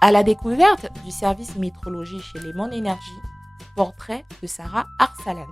À la découverte du service métrologie chez Lemon Energy, portrait de Sarah Arsalan.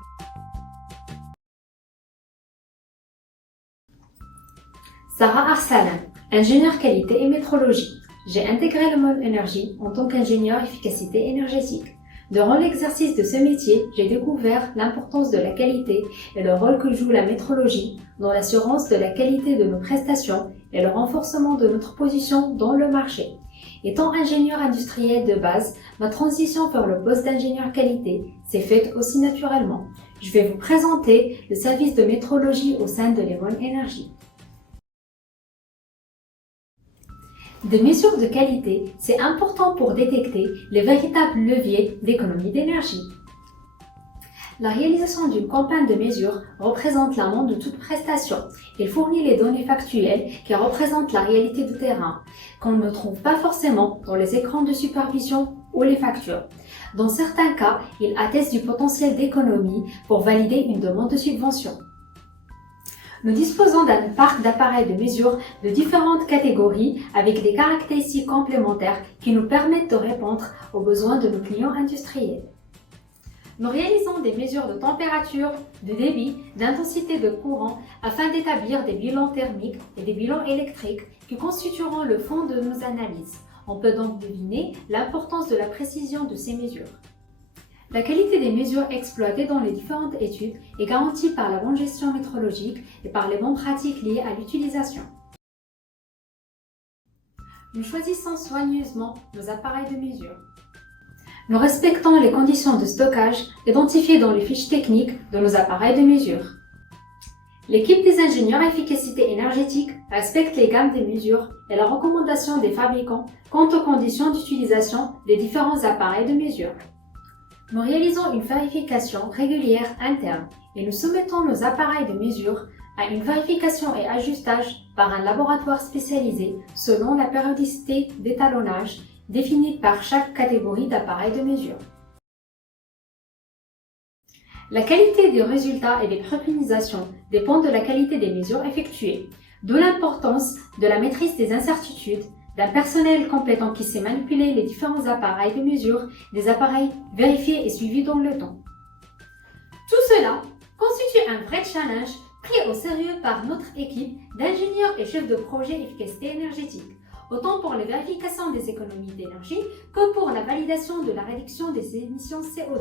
Sarah Arsalan, ingénieure qualité et métrologie. J'ai intégré Lemon Energy en tant qu'ingénieure efficacité énergétique. Durant l'exercice de ce métier, j'ai découvert l'importance de la qualité et le rôle que joue la métrologie dans l'assurance de la qualité de nos prestations et le renforcement de notre position dans le marché. Étant ingénieur industriel de base, ma transition vers le poste d'ingénieur qualité s'est faite aussi naturellement. Je vais vous présenter le service de métrologie au sein de Lemon Energy. Des mesures de qualité, c'est important pour détecter les véritables leviers d'économie d'énergie. La réalisation d'une campagne de mesure représente l'amont de toute prestation. Il fournit les données factuelles qui représentent la réalité du terrain, qu'on ne trouve pas forcément dans les écrans de supervision ou les factures. Dans certains cas, il atteste du potentiel d'économie pour valider une demande de subvention. Nous disposons d'un parc d'appareils de mesure de différentes catégories avec des caractéristiques complémentaires qui nous permettent de répondre aux besoins de nos clients industriels. Nous réalisons des mesures de température, de débit, d'intensité de courant afin d'établir des bilans thermiques et des bilans électriques qui constitueront le fond de nos analyses. On peut donc deviner l'importance de la précision de ces mesures. La qualité des mesures exploitées dans les différentes études est garantie par la bonne gestion métrologique et par les bonnes pratiques liées à l'utilisation. Nous choisissons soigneusement nos appareils de mesure. Nous respectons les conditions de stockage identifiées dans les fiches techniques de nos appareils de mesure. L'équipe des ingénieurs efficacité énergétique respecte les gammes des mesures et la recommandation des fabricants quant aux conditions d'utilisation des différents appareils de mesure. Nous réalisons une vérification régulière interne et nous soumettons nos appareils de mesure à une vérification et ajustage par un laboratoire spécialisé selon la périodicité d'étalonnage définie par chaque catégorie d'appareils de mesure. La qualité des résultats et des préconisations dépend de la qualité des mesures effectuées, d'où l'importance de la maîtrise des incertitudes, d'un personnel compétent qui sait manipuler les différents appareils de mesure, des appareils vérifiés et suivis dans le temps. Tout cela constitue un vrai challenge pris au sérieux par notre équipe d'ingénieurs et chefs de projet efficacité énergétique, autant pour les vérifications des économies d'énergie que pour la validation de la réduction des émissions CO2.